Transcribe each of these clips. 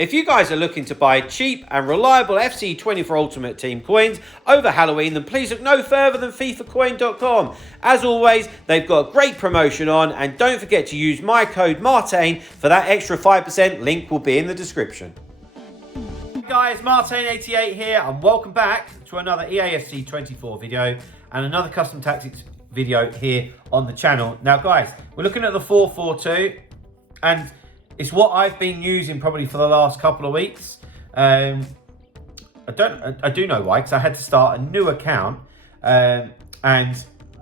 If you guys are looking to buy cheap and reliable FC24 Ultimate Team coins over Halloween, then please look no further than FIFAcoin.com. As always, they've got a great promotion on, and don't forget to use my code Martain for that extra 5%. Link will be in the description. Hey guys, Martain88 here, and welcome back to another EAFC24 video and another custom tactics video here on the channel. Now guys, we're looking at the 4-4-2, and it's what I've been using probably for the last couple of weeks. I do know why, because I had to start a new account, and I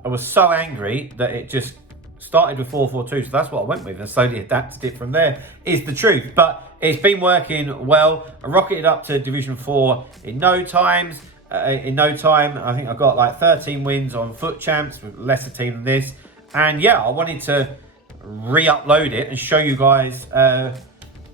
was so angry that it just started with 4-4-2. So that's what I went with, and slowly adapted it from there. Is the truth, but it's been working well. I rocketed up to Division 4 in no time. I think I got like 13 wins on Foot Champs with a lesser team than this, and yeah, I wanted to re-upload it and show you guys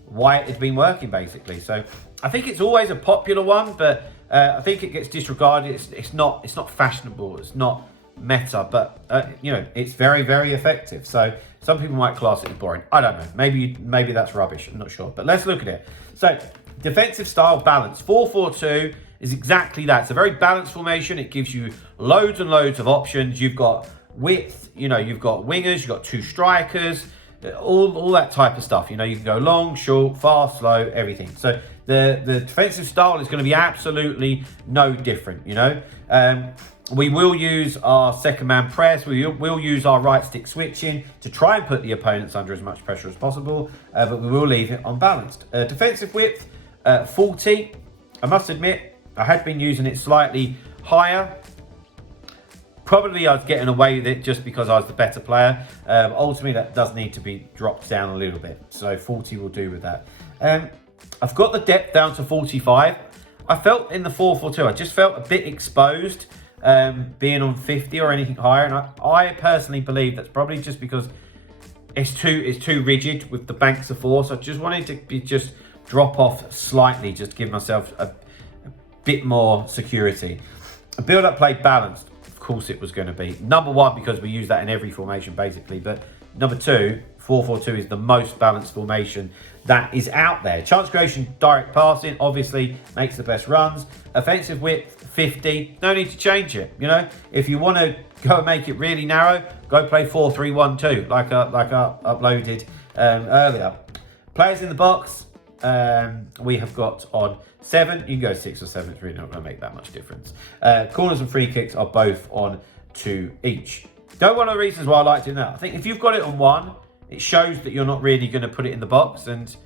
why it had been working basically. So I think it's always a popular one, but I think it gets disregarded. It's not fashionable, it's not meta, but you know, it's very, very effective. So some people might class it as boring. I don't know, maybe that's rubbish, I'm not sure, but let's look at it. So defensive style balance 4-4-2 is exactly that. It's a very balanced formation. It gives you loads and loads of options. You've got width, you know, you've got wingers, you've got two strikers, all that type of stuff. You know, you can go long, short, fast, slow, everything. So the defensive style is going to be absolutely no different, you know. We will use our second man press. We'll use our right stick switching to try and put the opponents under as much pressure as possible, but we will leave it unbalanced. Defensive width, 40. I must admit, I had been using it slightly higher. Probably I was getting away with it just because I was the better player. Ultimately, that does need to be dropped down a little bit. So 40 will do with that. I've got the depth down to 45. I felt in the 4-4-2, I just felt a bit exposed being on 50 or anything higher. And I personally believe that's probably just because it's too rigid with the banks of 4. So I just wanted to just drop off slightly, just to give myself a bit more security. A build-up play balanced. Of course it was going to be. Number one, because we use that in every formation basically, but number two, 4-4-2 is the most balanced formation that is out there. Chance creation, direct passing, obviously makes the best runs. Offensive width, 50. No need to change it, you know. If you want to go and make it really narrow, go play 4-3-1-2 like I uploaded earlier. Players in the box, we have got on 7. You can go 6 or 7. It's really not going to make that much difference. Corners and free kicks are both on 2 each. One of the reasons why I like doing that, I think if you've got it on 1, it shows that you're not really going to put it in the box, and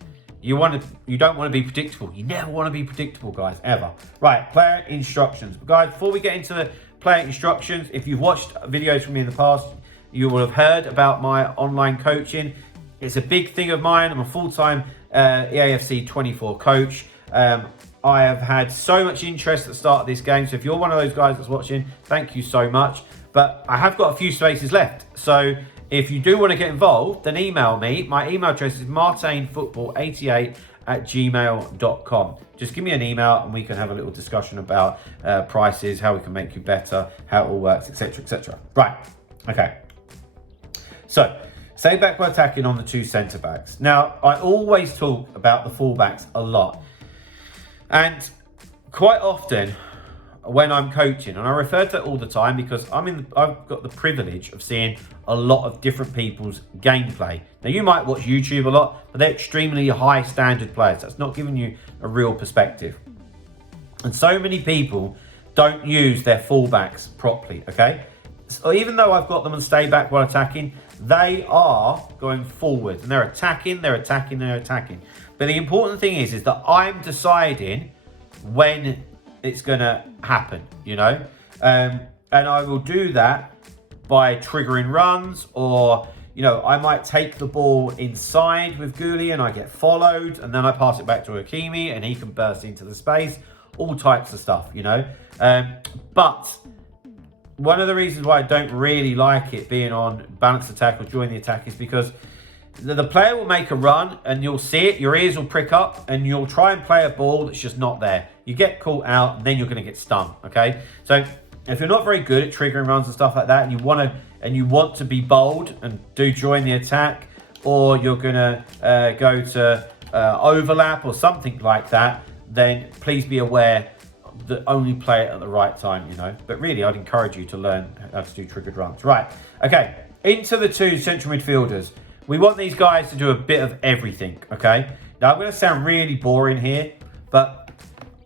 you don't want to be predictable. You never want to be predictable, guys, ever. Right, player instructions. But guys, before we get into the player instructions, if you've watched videos from me in the past, you will have heard about my online coaching. It's a big thing of mine. I'm a full-time EAFC24 coach. I have had so much interest at the start of this game, so if you're one of those guys that's watching, thank you so much. But I have got a few spaces left, so if you do want to get involved, then email me. My email address is martainfootball88@gmail.com. Just give me an email and we can have a little discussion about prices, how we can make you better, how it all works, etc, etc. Right, okay. So, stay back by attacking on the 2 centre backs. Now, I always talk about the fullbacks a lot. And quite often when I'm coaching, and I refer to it all the time because I've got the privilege of seeing a lot of different people's gameplay. Now, you might watch YouTube a lot, but they're extremely high standard players. That's not giving you a real perspective. And so many people don't use their fullbacks properly, okay? So even though I've got them on stay back while attacking, they are going forward and they're attacking. But the important thing is that I'm deciding when it's going to happen, you know? And I will do that by triggering runs, or, you know, I might take the ball inside with Gulli and I get followed, and then I pass it back to Hakimi and he can burst into the space. All types of stuff, you know? But one of the reasons why I don't really like it being on balanced attack or join the attack is because the player will make a run and you'll see it, your ears will prick up, and you'll try and play a ball that's just not there. You get caught out and then you're going to get stung, okay? So if you're not very good at triggering runs and stuff like that, and you want to be bold and do join the attack, or you're going to go to overlap or something like that, then please be aware that only play it at the right time, you know. But really, I'd encourage you to learn how to do triggered runs. Right, okay, into the two central midfielders. We want these guys to do a bit of everything, okay? Now, I'm going to sound really boring here, but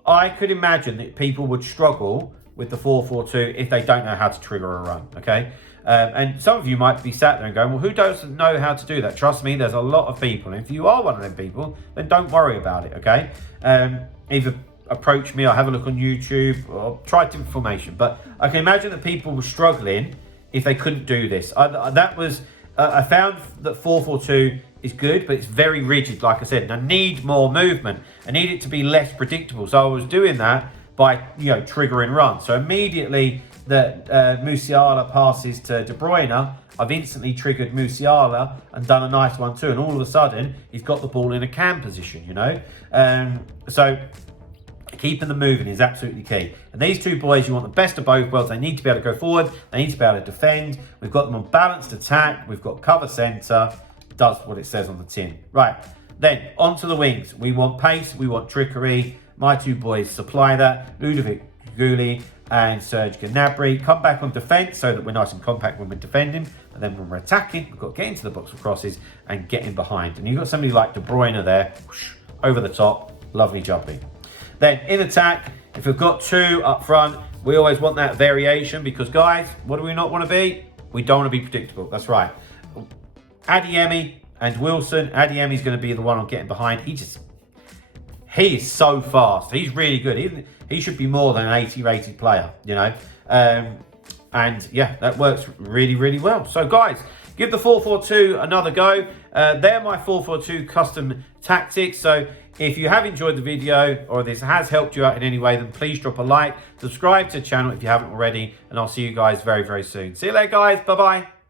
I could imagine that people would struggle with the 4-4-2 if they don't know how to trigger a run, okay? And some of you might be sat there and going, well, who doesn't know how to do that? Trust me, there's a lot of people. And if you are one of them people, then don't worry about it, okay? Either approach me or have a look on YouTube or try different formation. But I can imagine that people were struggling if they couldn't do this. I found that 4-4-2 is good, but it's very rigid, like I said. And I need more movement. I need it to be less predictable. So I was doing that by, you know, triggering runs. So immediately that Musiala passes to De Bruyne, I've instantly triggered Musiala and done a nice one too. And all of a sudden, he's got the ball in a cam position, you know. So keeping them moving is absolutely key. And these two boys, you want the best of both worlds. They need to be able to go forward. They need to be able to defend. We've got them on balanced attack. We've got cover centre. Does what it says on the tin. Right, then onto the wings. We want pace. We want trickery. My two boys supply that. Ludovic Gulli and Serge Gnabry. Come back on defence so that we're nice and compact when we're defending. And then when we're attacking, we've got to get into the box for crosses and get in behind. And you've got somebody like De Bruyne there, whoosh, over the top. Lovely jumping. Then in attack, if we've got two up front, we always want that variation because, guys, what do we not want to be? We don't want to be predictable. That's right. Adeyemi and Wilson. Adeyemi's going to be the one on getting behind. He is so fast. He's really good. He should be more than an 80 rated player, you know. And yeah, that works really, really well. So guys, give the 4-4-2 another go. They're my 4-4-2 custom tactics. So if you have enjoyed the video or this has helped you out in any way, then please drop a like, subscribe to the channel if you haven't already, and I'll see you guys very, very soon. See you later, guys. Bye-bye.